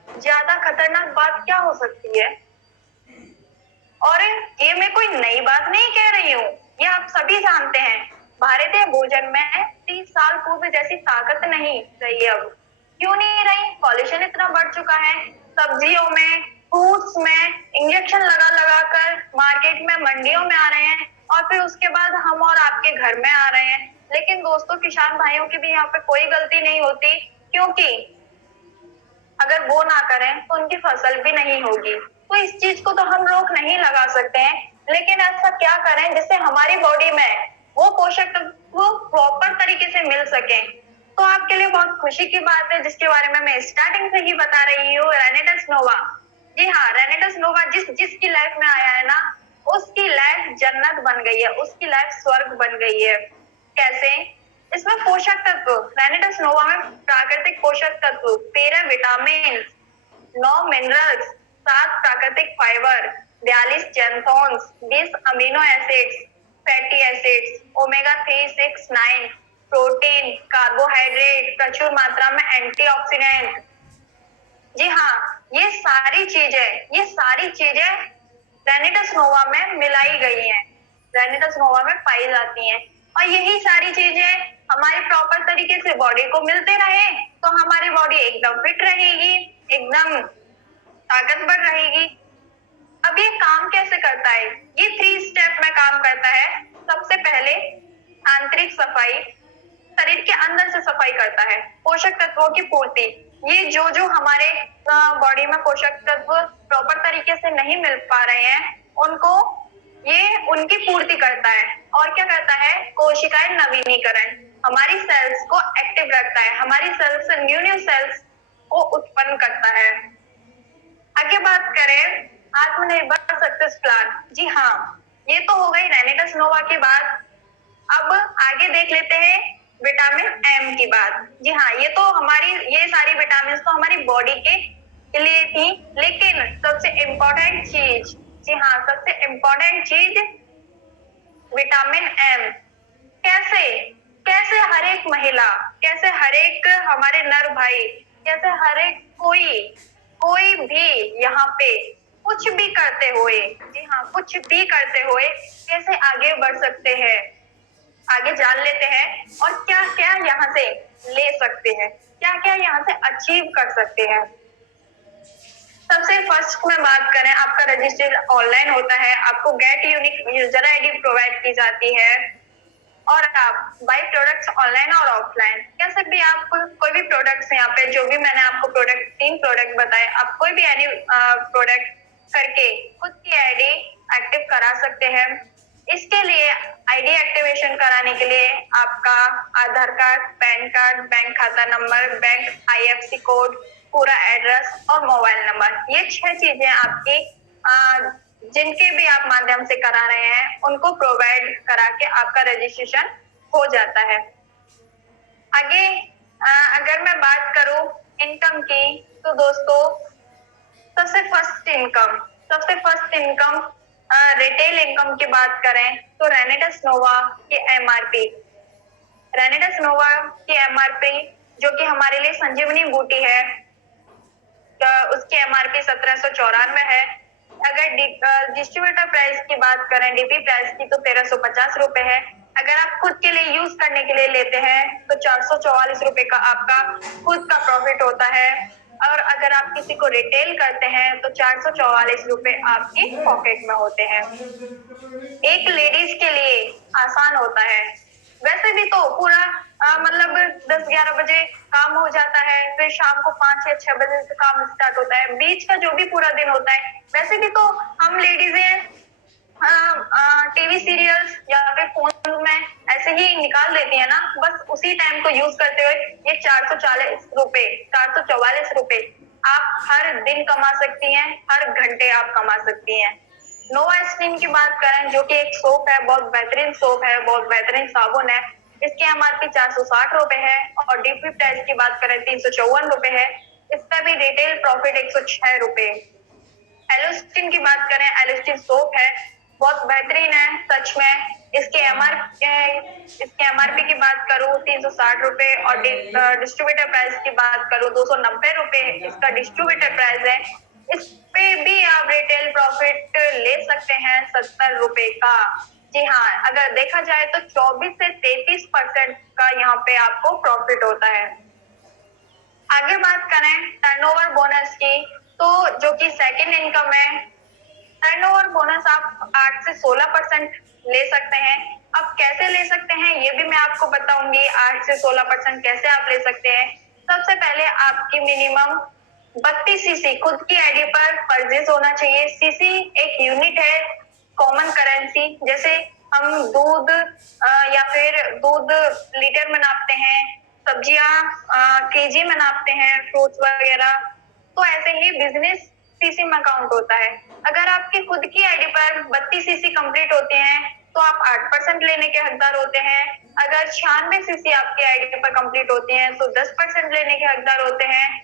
ज्यादा खतरनाक बात क्या हो सकती है? और ये मैं कोई नई बात नहीं कह रही हूँ, ये आप सभी जानते हैं। भारतीय भोजन में 30 साल पूर्व जैसी ताकत नहीं रही। अब क्यों नहीं रही? पॉल्यूशन इतना बढ़ चुका है, सब्जियों में, फ्रूट्स में इंजेक्शन लगा लगा कर मार्केट में, मंडियों में आ रहे हैं और फिर उसके बाद हम और आपके घर में आ रहे हैं। लेकिन दोस्तों किसान भाइयों की भी यहाँ पे कोई गलती नहीं होती, क्योंकि अगर वो ना करें तो उनकी फसल भी नहीं होगी। तो इस चीज को तो हम रोक नहीं लगा सकते हैं, लेकिन ऐसा क्या करें जिससे हमारी बॉडी में वो पोषक तत्व प्रॉपर तरीके से मिल सके। तो आपके लिए बहुत खुशी की बात है, जिसके बारे में मैं स्टार्टिंग से ही बता रही हूँ, रेनेटस नोवा। जी हाँ, रेनेटस नोवा जिसकी लाइफ में आया है ना, उसकी लाइफ जन्नत बन गई है, उसकी लाइफ स्वर्ग बन गई है। कैसे? इसमें पोषक तत्व, रेनेटस नोवा में प्राकृतिक पोषक तत्व 13 विटामिन, 9 मिनरल्स, 7 प्राकृतिक fibre, 42 जैंथोन्स, 20 amino acids, fatty acids, omega 3, 6, 9, protein, carbohydrate, प्रचुर मात्रा में एंटीऑक्सीडेंट। जी हाँ, ये सारी चीजें रेनेटस नोवा में मिलाई गई हैं, रेनेटस नोवा में पाई जाती हैं। और यही सारी चीजें हमारी प्रॉपर तरीके से बॉडी को मिलते रहे तो हमारी बॉडी एकदम फिट रहेगी, एकदम ताकतवर रहेगी। अब ये काम कैसे करता है? ये 3 स्टेप में काम करता है। सबसे पहले आंतरिक सफाई, शरीर के अंदर से सफाई करता है, पोषक तत्वों की पूर्ति। ये जो हमारे बॉडी में पोषक तत्व प्रॉपर तरीके से नहीं मिल पा रहे हैं, उनकी पूर्ति करता है। और क्या करता है? कोशिकाएं नवीनीकरण, हमारी सेल्स को एक्टिव रखता है, हमारी सेल्स से न्यू सेल्स को उत्पन्न करता है। आगे बात करें आत्मनिर्भर सक्सेस प्लान। जी हाँ, ये तो हो गई रेनेटस नोवा की बात। अब आगे देख लेते हैं विटामिन एम की बात। जी हाँ, ये सारी विटामिन तो हमारी बॉडी के लिए थी, लेकिन सबसे इम्पोर्टेंट चीज, जी हाँ, सबसे इम्पोर्टेंट चीज विटामिन एम। कैसे कैसे हर एक महिला, कैसे हर एक हमारे नर भाई, कैसे हर एक कोई भी यहाँ पे कुछ भी करते हुए, जी हाँ, कुछ भी करते हुए कैसे आगे बढ़ सकते हैं, आगे जान लेते हैं और क्या क्या यहाँ से ले सकते हैं, क्या क्या यहाँ से अचीव कर सकते हैं। सबसे फर्स्ट में बात करें, आपका रजिस्ट्रेशन ऑनलाइन होता है, आपको get unique user ID provide की जाती है और आप बाई प्रोडक्ट्स ऑनलाइन और ऑफलाइन कैसे भी आप कोई भी प्रोडक्ट्स यहाँ पे जो भी मैंने आपको तीन प्रोडक्ट बताए, आप कोई भी एनी प्रोडक्ट करके खुद की आईडी एक्टिव करा सकते हैं। इसके लिए आईडी एक्टिवेशन कराने के लिए आपका आधार कार्ड, पैन कार्ड, बैंक खाता नंबर, बैंक आईएफएससी कोड, पूरा एड्रेस और मोबाइल नंबर, ये 6 चीजें आपकी जिनके भी आप माध्यम से करा रहे हैं उनको प्रोवाइड करा के आपका रजिस्ट्रेशन हो जाता है। आगे अगर मैं बात करूं इनकम की, तो दोस्तों सबसे फर्स्ट इनकम रिटेल इनकम की बात करें तो रेनेटस नोवा की एमआरपी जो कि हमारे लिए संजीवनी बूटी है, उसकी एमआरपी 1794 है। अगर डिस्ट्रीब्यूटर प्राइस की बात करें, डीपी प्राइस की, तो 1350 रुपए है। अगर आप खुद के लिए यूज करने के लिए लेते हैं तो 444 रुपए का आपका खुद का प्रॉफिट होता है और अगर आप किसी को रिटेल करते हैं तो 444 रुपए आपके पॉकेट में होते हैं। एक लेडीज के लिए आसान होता है, वैसे भी तो पूरा मतलब 10-11 बजे काम हो जाता है, फिर शाम को 5 या 6 बजे से काम स्टार्ट होता है, बीच का जो भी पूरा दिन होता है, वैसे भी तो हम लेडीजें टीवी सीरियल्स या फिर फोन में ऐसे ही निकाल देती है ना, बस उसी टाइम को यूज करते हुए ये 444 रुपए आप हर दिन कमा सकती हैं, हर घंटे आप कमा सकती हैं। नोवा स्किन की बात करें जो कि एक सोप है, बहुत बेहतरीन सोप है, बहुत बेहतरीन साबुन है, इसकी एमआरपी 460 रुपए है और डीपी प्राइस की बात करें 354 रुपए है, इसका भी रिटेल प्रॉफिट 106 रुपए। एलोस्टिन की बात करें, एलोस्टिन सोप है, बहुत बेहतरीन है सच में, इसके एमआरपी की बात करूं 360 रुपए और डिस्ट्रीब्यूटर प्राइस की बात करूं 290 रुपए इसका डिस्ट्रीब्यूटर प्राइस है। इस पे भी आप रिटेल प्रॉफिट ले सकते हैं 70 रुपए का। जी हाँ, अगर देखा जाए तो 24 से 33% का यहाँ पे आपको प्रॉफिट होता है। आगे बात करें टर्नओवर बोनस की, तो जो कि सेकंड इनकम है, टर्नओवर बोनस आप 8 से 16% ले सकते हैं। अब कैसे ले सकते हैं ये भी मैं आपको बताऊंगी, 8 से 16% कैसे आप ले सकते हैं। सबसे पहले आपकी मिनिमम 32 सीसी खुद की आईडी पर परचेज होना चाहिए। सीसी एक यूनिट है, कॉमन करेंसी, जैसे हम दूध या फिर दूध लीटर में नापते हैं, सब्जियां केजी में नापते हैं, फ्रूट्स वगैरह, तो ऐसे ही बिजनेस सीसी में काउंट होता है। अगर आपकी खुद की आईडी पर 32 सीसी कंप्लीट होते हैं तो आप 8% लेने के हकदार होते हैं। अगर 96 सीसी आपकी आईडी पर कंप्लीट होती हैं तो 10% लेने के हकदार होते हैं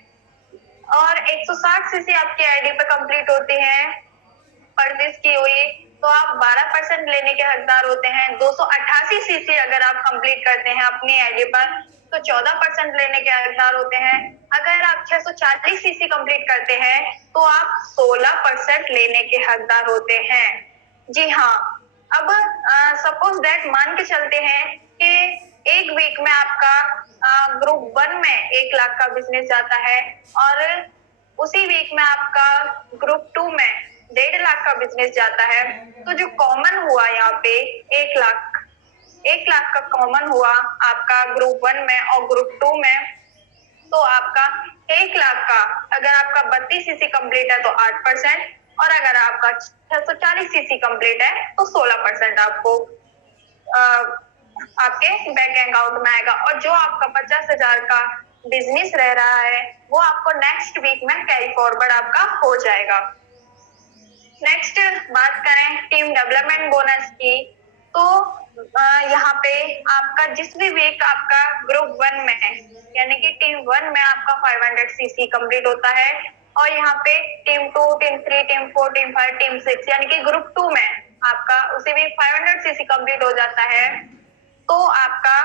और 160 सीसी आपकी आईडी पर कंप्लीट होती है परचेज की हुई तो आप 12% लेने के हकदार होते हैं। 288 सीसी अगर आप कंप्लीट करते हैं अपनी आईडी पर तो 14% लेने के हकदार होते हैं। अगर आप 640 सीसी कंप्लीट करते हैं तो आप 16% लेने के हकदार होते हैं। जी हाँ, अब सपोज दैट मान के चलते हैं कि एक वीक में आपका ग्रुप 1 में 1 लाख का बिजनेस जाता है और उसी वीक में आपका ग्रुप 2 में 1.5 लाख का बिजनेस जाता है, तो जो कॉमन हुआ यहाँ पे 1 लाख का कॉमन हुआ आपका ग्रुप 1 में और ग्रुप 2 में, तो आपका 1 लाख का अगर आपका 32 सीसी कंप्लीट है तो 8% और अगर आपका 640 सीसी कंप्लीट है तो 16% आपको आपके बैंक अकाउंट में आएगा और जो आपका 50,000 का बिजनेस रह रहा है वो आपको नेक्स्ट वीक में कैरी फॉरवर्ड आपका हो जाएगा। नेक्स्ट बात करें टीम डेवलपमेंट बोनस की, तो यहाँ पे आपका जिस भी वीक आपका ग्रुप 1 में है यानी कि टीम 1 में आपका 500 सीसी कंप्लीट होता है और यहाँ पे team 2, team 3, team 4, team 5, team 6 यानी कि ग्रुप 2 में आपका उसी वीक 500 सीसी कंप्लीट हो जाता है तो आपका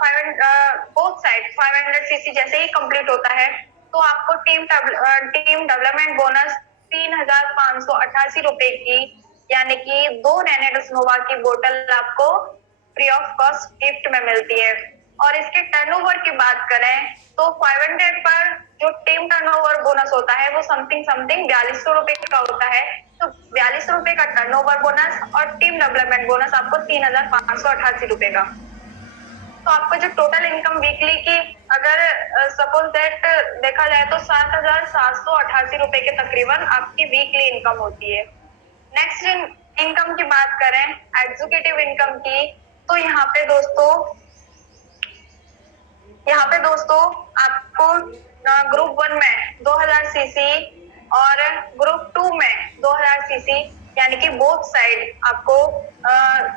500 सीसी जैसे ही कंप्लीट होता है तो आपको टीम डेवलपमेंट बोनस 3,588 रुपए की, यानी कि 2 रेनेडस नोवा की बोतल आपको फ्री ऑफ कॉस्ट गिफ्ट में मिलती है। और इसके टर्नओवर की बात करें तो 500 पर जो टीम टर्नओवर बोनस होता है वो समथिंग 4200 रुपए का होता है। तो 4200 रुपए का टर्नओवर बोनस और टीम डेवलपमेंट बोनस आपको 3,588 रुपए का। तो आपको जो टोटल इनकम वीकली की अगर सपोज दैट देखा जाए तो 7,788 रुपए के तकरीबन आपकी वीकली इनकम होती है। नेक्स्ट इनकम की बात करें एग्जीक्यूटिव इनकम की, तो यहाँ पे दोस्तों आपको ग्रुप 1 में 2000 सीसी और ग्रुप 2 में 2000 सीसी यानी कि बोथ साइड आपको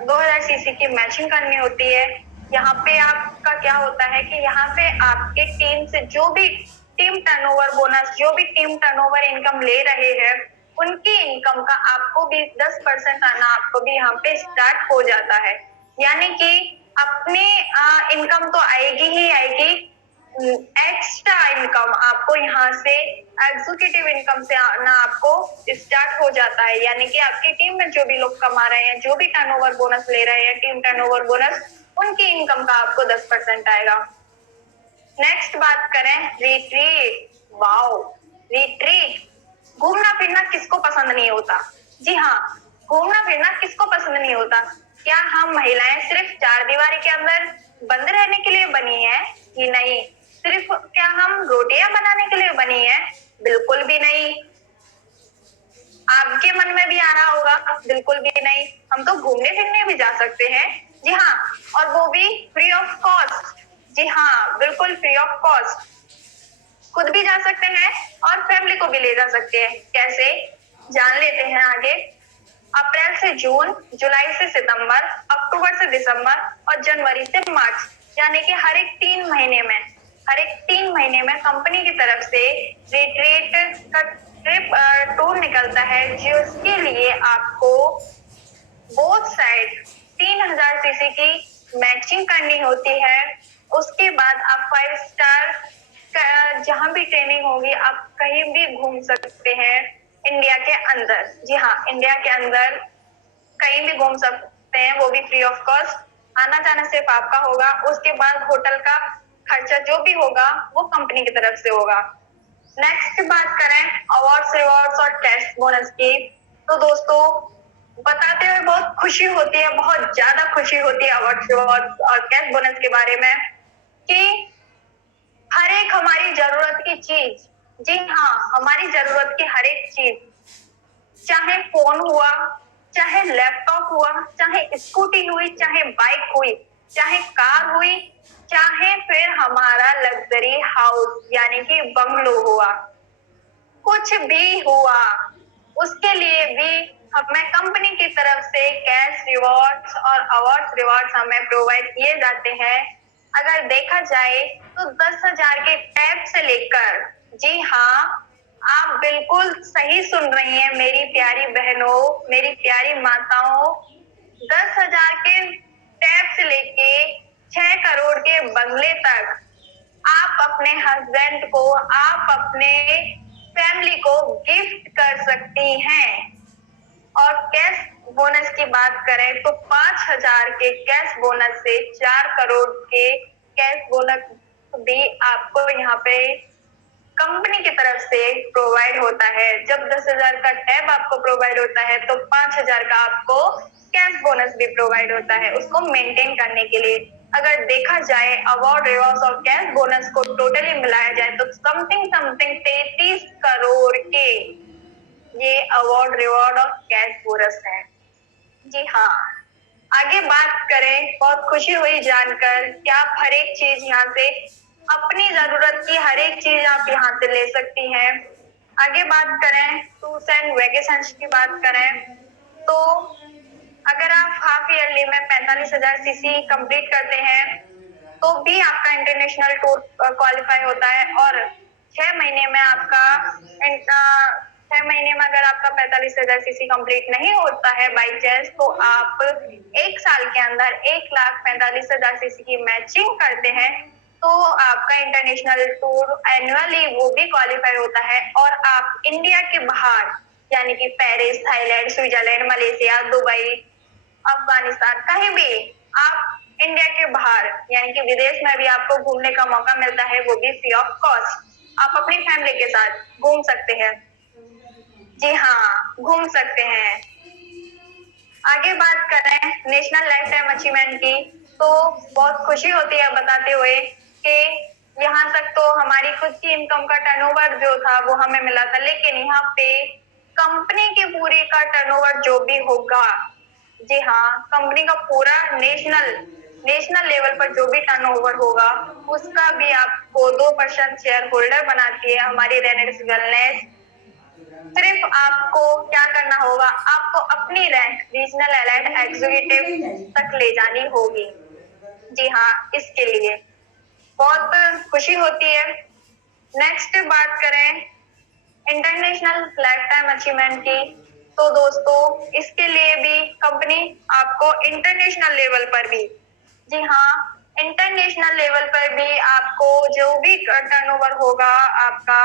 2000 सीसी की मैचिंग करनी होती है। यहाँ पे आपका क्या होता है कि यहाँ पे आपके टीम से जो भी टीम टर्नओवर बोनस, जो भी टीम टर्नओवर इनकम ले रहे हैं उनकी इनकम का आपको भी 10% आना आपको भी यहाँ पे स्टार्ट हो जाता है। यानी कि अपनी इनकम तो आएगी ही आएगी, एक्स्ट्रा इनकम आपको यहाँ से एग्जीक्यूटिव इनकम से आना आपको स्टार्ट हो जाता है। यानी कि आपकी टीम में जो भी लोग कमा रहे हैं, जो भी टर्नओवर बोनस ले रहे हैं, टीम टर्नओवर बोनस, उनकी इनकम का आपको 10% आएगा। नेक्स्ट बात करें रिट्रीट। Wow, retreat. घूमना फिरना किसको पसंद नहीं होता? जी हाँ, घूमना फिरना किसको पसंद नहीं होता? क्या हम महिलाएं सिर्फ चार दीवारी के अंदर बंद रहने के लिए बनी है? कि नहीं। सिर्फ क्या हम रोटियां बनाने के लिए बनी है? बिल्कुल भी नहीं। आपके मन में भी आ रहा होगा बिल्कुल भी नहीं, हम तो घूमने फिरने भी जा सकते हैं। जी हाँ, और वो भी फ्री ऑफ कॉस्ट। जी हाँ, बिल्कुल फ्री ऑफ कॉस्ट। खुद भी जा सकते हैं और फैमिली को भी ले जा सकते हैं। कैसे, जान लेते हैं आगे। अप्रैल से जून, जुलाई से सितंबर, अक्टूबर से दिसंबर और जनवरी से मार्च, यानी कि हर एक 3 महीने में कंपनी की तरफ से रिट्रीट का ट्रिप टूर निकलता है, जिसके लिए आपको बोथ साइड 3000 सीसी की मैचिंग करनी होती है। उसके बाद आप 5 स्टार जहां भी ट्रेनिंग होगी आप कहीं भी घूम सकते हैं इंडिया के अंदर। जी हाँ, इंडिया के अंदर कहीं भी घूम सकते हैं, वो भी फ्री ऑफ कॉस्ट। आना जाना सिर्फ आपका होगा। उसके बाद होटल का खर्चा जो भी होगा वो कंपनी की तरफ से होगा। नेक्स्ट बात करें अवार्ड्स, रिवॉर्ड्स और कैश बोनस की, तो दोस्तों बताते हुए बहुत खुशी होती है, बहुत ज्यादा खुशी होती है अवार्ड्स, रिवॉर्ड्स और कैश बोनस के बारे में कि हर एक हमारी जरूरत की चीज, जी हाँ, हमारी जरूरत की हर एक चीज, चाहे फोन हुआ, चाहे लैपटॉप हुआ, चाहे स्कूटी हुई, चाहे बाइक हुई, चाहे कार हुई, चाहे फिर हमारा लग्जरी हाउस यानी कि बंगलो हुआ, कुछ भी हुआ, उसके लिए भी हमें कंपनी की तरफ से कैश रिवॉर्ड्स और अवार्ड्स रिवॉर्ड्स हमें प्रोवाइड किए जाते हैं। अगर देखा जाए तो 10,000 के टैब से लेकर, जी हाँ, आप बिल्कुल सही सुन रही हैं मेरी प्यारी बहनों, मेरी प्यारी माताओं, 10,000 के टैब से लेके 6 करोड़ के बंगले तक आप अपने हस्बैंड को, आप अपने फैमिली को गिफ्ट कर सकती हैं। और कैश बोनस की बात करें तो 5,000 के कैश बोनस से 4 करोड़ के कैश बोनस भी आपको यहाँ पे कंपनी की तरफ से प्रोवाइड होता है। जब 10,000 का टैब आपको प्रोवाइड होता है तो 5,000 का आपको कैश बोनस भी प्रोवाइड होता है उसको मेंटेन करने के लिए। अगर देखा जाए अवार्ड, रिवॉर्ड्स और कैश बोनस को टोटली मिलाया जाए तो समथिंग 33 करोड़ के ये अवार्ड, रिवॉर्ड और कैश बोनस है। जी हाँ, आगे बात करें, बहुत खुशी हुई जानकर कि आप हर एक चीज यहाँ से, अपनी जरूरत की हर एक चीज आप यहाँ से ले सकती हैं। आगे बात करें टूर्स एंड वेकेशंस की बात करें तो अगर आप हाफ ईयरली में 45,000 सीसी कंप्लीट करते हैं तो भी आपका इंटरनेशनल टूर क्वालिफाई होता है और 6 महीने में आपका 6 महीने में अगर आपका 45,000 सीसी कंप्लीट नहीं होता है बाई चांस, तो आप 1 साल के अंदर 1,45,000 सीसी की मैचिंग करते हैं, तो आपका इंटरनेशनल टूर एनुअली वो भी क्वालिफाई होता है और आप इंडिया के बाहर यानी कि Paris, Thailand, Switzerland, Malaysia, Dubai, Afghanistan, कहीं भी आप इंडिया के बाहर यानी कि विदेश में भी आपको घूमने का मौका मिलता है, वो भी फ्री ऑफ कॉस्ट। आप अपनी फैमिली के साथ घूम सकते हैं। जी हाँ, घूम सकते हैं। आगे बात करें नेशनल लाइफ टाइम अचीवमेंट की, तो बहुत खुशी होती है बताते हुए कि यहाँ तक तो हमारी खुद की इनकम का टर्नओवर जो था वो हमें मिला था, लेकिन यहाँ पे कंपनी की पूरी का टर्नओवर जो भी होगा, जी हाँ, कंपनी का पूरा नेशनल लेवल पर जो भी टर्नओवर होगा, उसका भी आपको 2% शेयर होल्डर बनाती है हमारी रेनेडिस वेलनेस। सिर्फ आपको क्या करना होगा, आपको अपनी रैंक रीजनल एलाइड एग्जीक्यूटिव तक ले जानी होगी। जी हाँ, इसके लिए बहुत खुशी होती है। नेक्स्ट बात करें इंटरनेशनल लाइफ टाइम अचीवमेंट की, तो दोस्तों इसके लिए भी कंपनी आपको इंटरनेशनल लेवल पर भी, जी हाँ, इंटरनेशनल लेवल पर भी आपको जो भी टर्नओवर होगा आपका,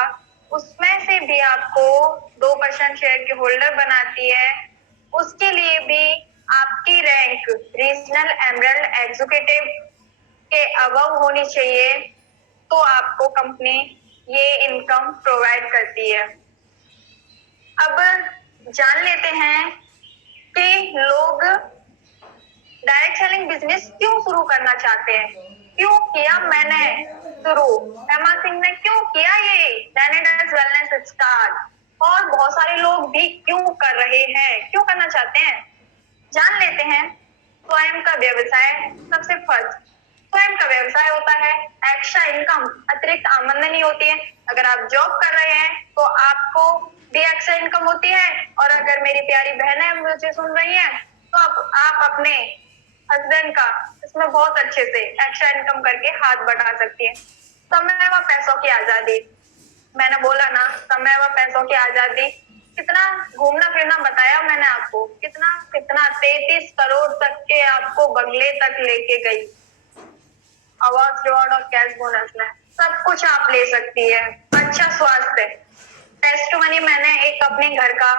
उसमें से भी आपको 2% शेयर के होल्डर बनाती है। उसके लिए भी आपकी रैंक रीजनल एमरल्ड एग्जीक्यूटिव के अबव होनी चाहिए, तो आपको कंपनी ये इनकम प्रोवाइड करती है। अब जान लेते हैं कि लोग डायरेक्ट सेलिंग बिजनेस क्यों शुरू करना चाहते हैं, क्यों किया मैंने शुरू, हेमा सिंह ने क्यों किया ये रेनेडिस वेलनेस स्टार्ट, और बहुत सारे लोग भी क्यों कर रहे हैं, क्यों करना चाहते हैं, जान लेते हैं। स्वयं का व्यवसाय सबसे फर्स्ट, स्वयं का व्यवसाय होता है, एक्स्ट्रा इनकम, अतिरिक्त आमदनी होती है। अगर आप जॉब कर रहे हैं तो आपको भी एक्स्ट्रा इनकम होती है, और अगर मेरी प्यारी बहनें मुझे सुन रही हैं तो आप अपने हस्बैंड का इसमें बहुत अच्छे से एक्स्ट्रा इनकम करके हाथ बढ़ा सकती है। समय व पैसों की आजादी, मैंने बोला ना, समय व पैसों की आजादी, कितना घूमना फिरना बताया मैंने आपको, कितना कितना 33 करोड़ तक के आपको बंगले तक लेके गई, अवार्ड, रिवॉर्ड और कैश बोनस में सब कुछ आप ले सकती है। अच्छा स्वास्थ्य, टेस्ट मनी मैंने एक अपने घर का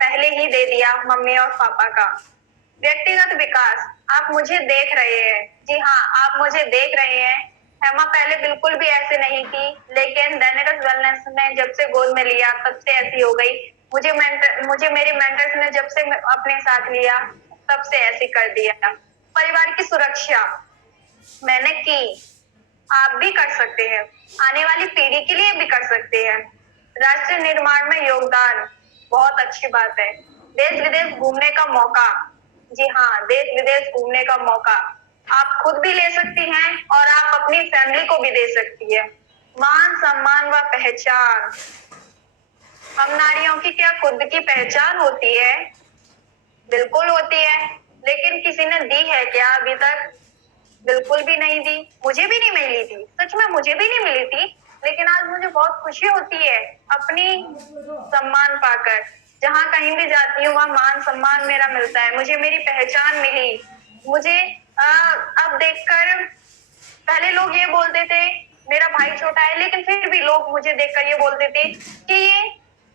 पहले ही दे दिया, मम्मी और पापा का। व्यक्तिगत विकास, आप मुझे देख रहे हैं, जी हाँ, आप मुझे देख रहे हैं। हेमा पहले बिल्कुल भी ऐसे नहीं थी, लेकिन रेनेडिस वेलनेस ने जब से गोद में लिया तब से ऐसी हो गई। मुझे मेरे मेंटर्स ने जब से अपने साथ लिया तब से ऐसे कर दिया। परिवार की सुरक्षा मैंने की, आप भी कर सकते हैं, आने वाली पीढ़ी के लिए भी कर सकते हैं। राष्ट्र निर्माण में योगदान, बहुत अच्छी बात है। देश विदेश घूमने का मौका, जी हाँ, देश विदेश घूमने का मौका आप खुद भी ले सकती हैं और आप अपनी फैमिली को भी दे सकती है। मान सम्मान व पहचान, हम नारियों की क्या खुद की पहचान होती है? बिल्कुल होती है, लेकिन किसी ने दी है क्या अभी तक? बिल्कुल भी नहीं दी, मुझे भी नहीं मिली थी, सच में मुझे भी नहीं मिली थी, लेकिन आज मुझे बहुत खुशी होती है अपनी सम्मान पाकर। जहाँ कहीं भी जाती हूँ वहाँ मान सम्मान मेरा मिलता है, मुझे मेरी पहचान मिली। मुझे अब देखकर, पहले लोग ये बोलते थे मेरा भाई छोटा है, लेकिन फिर भी लोग मुझे देखकर ये बोलते थे कि ये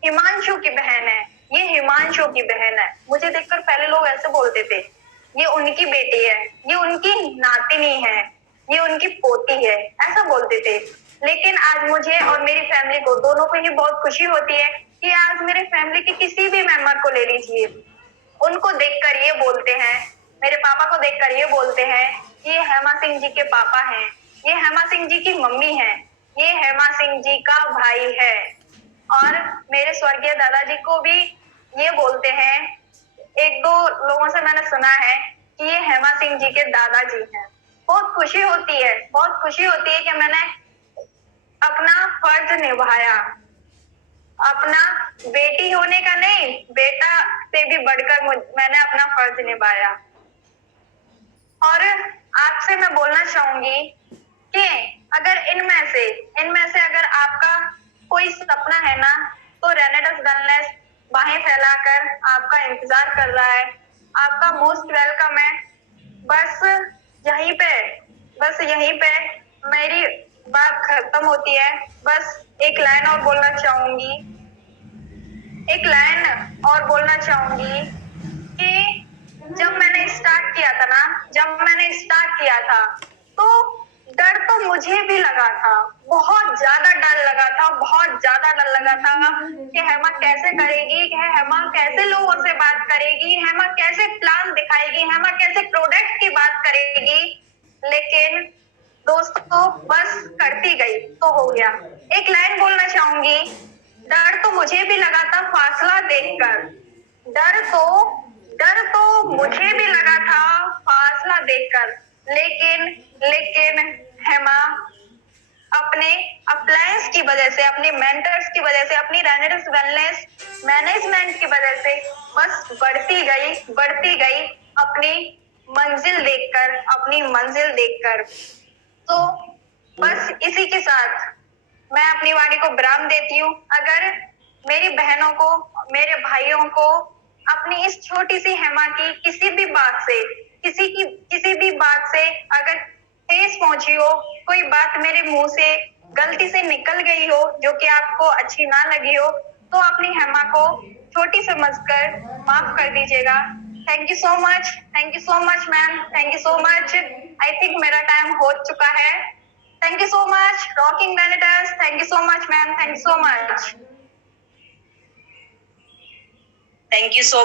हिमांशु की बहन है, ये हिमांशु की बहन है। मुझे देखकर पहले लोग ऐसे बोलते थे, ये उनकी बेटी है, ये उनकी नातिनी है, ये उनकी पोती है, ऐसा बोलते थे। लेकिन आज मुझे और मेरी फैमिली को, दोनों को ही बहुत खुशी होती है कि आज मेरे फैमिली के किसी भी मेंबर को ले लीजिए, उनको देखकर ये बोलते हैं, मेरे पापा को देखकर ये बोलते हैं, ये हेमा सिंह जी के पापा हैं, ये हेमा सिंह जी की मम्मी है, ये हेमा सिंह जी का भाई है। और मेरे स्वर्गीय दादाजी को भी ये बोलते हैं, एक दो लोगों से मैंने सुना है कि ये हेमा सिंह जी के दादाजी हैं। बहुत खुशी होती है, बहुत खुशी होती है कि मैंने अपना फर्ज निभाया, अपना बेटी होने का नहीं, बेटा से भी बढ़कर मैंने अपना फर्ज निभाया। और आपसे मैं बोलना चाहूंगी कि अगर इनमें से अगर आपका कोई सपना है ना, तो रेनेडस वेलनेस बाहें फैलाकर आपका इंतजार कर रहा है। आपका मोस्ट वेलकम है। बस यहीं पे बस यहीं पे मेरी बात खत्म होती है। बस एक लाइन और बोलना चाहूंगी, एक लाइन और बोलना चाहूंगी कि जब मैंने स्टार्ट किया था तो डर तो मुझे भी लगा था, बहुत ज्यादा डर लगा था, बहुत ज्यादा डर लगा था कि हेमा कैसे करेगी, कि हेमा कैसे लोगों से बात करेगी, हेमा कैसे प्लान दिखाएगी, हेमा कैसे प्रोडक्ट की बात करेगी। लेकिन दोस्तों बस करती गई तो हो गया। एक लाइन बोलना चाहूंगी, डर तो मुझे भी लगा था फासला देखकर, डर तो मुझे भी लगा था फासला देखकर, लेकिन हेमा अपने अप्लायंस की वजह से, अपने मेंटर्स की वजह से, अपनी रेनेडस वेलनेस मैनेजमेंट की वजह से बस बढ़ती गई अपनी मंजिल देखकर। तो बस इसी के साथ मैं अपनी वाणी को विराम देती हूँ। अगर मेरी बहनों को, मेरे भाइयों को अपनी इस छोटी सी हेमा की किसी भी बात से अगर ठेस पहुंची हो, कोई बात मेरे मुंह से गलती से निकल गई हो जो कि आपको अच्छी ना लगी हो, तो अपनी हेमा को छोटी समझकर माफ कर दीजिएगा। Thank you so much ma'am, thank you so much. I think मेरा टाइम हो चुका है। Thank you so much, Rocking Vanitas. Thank you so much, ma'am. Thank you so much. Thank you so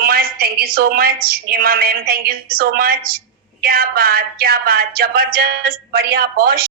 much Hema ma'am, thank you so much. क्या बात, जबरदस्त, बढ़िया, बहुत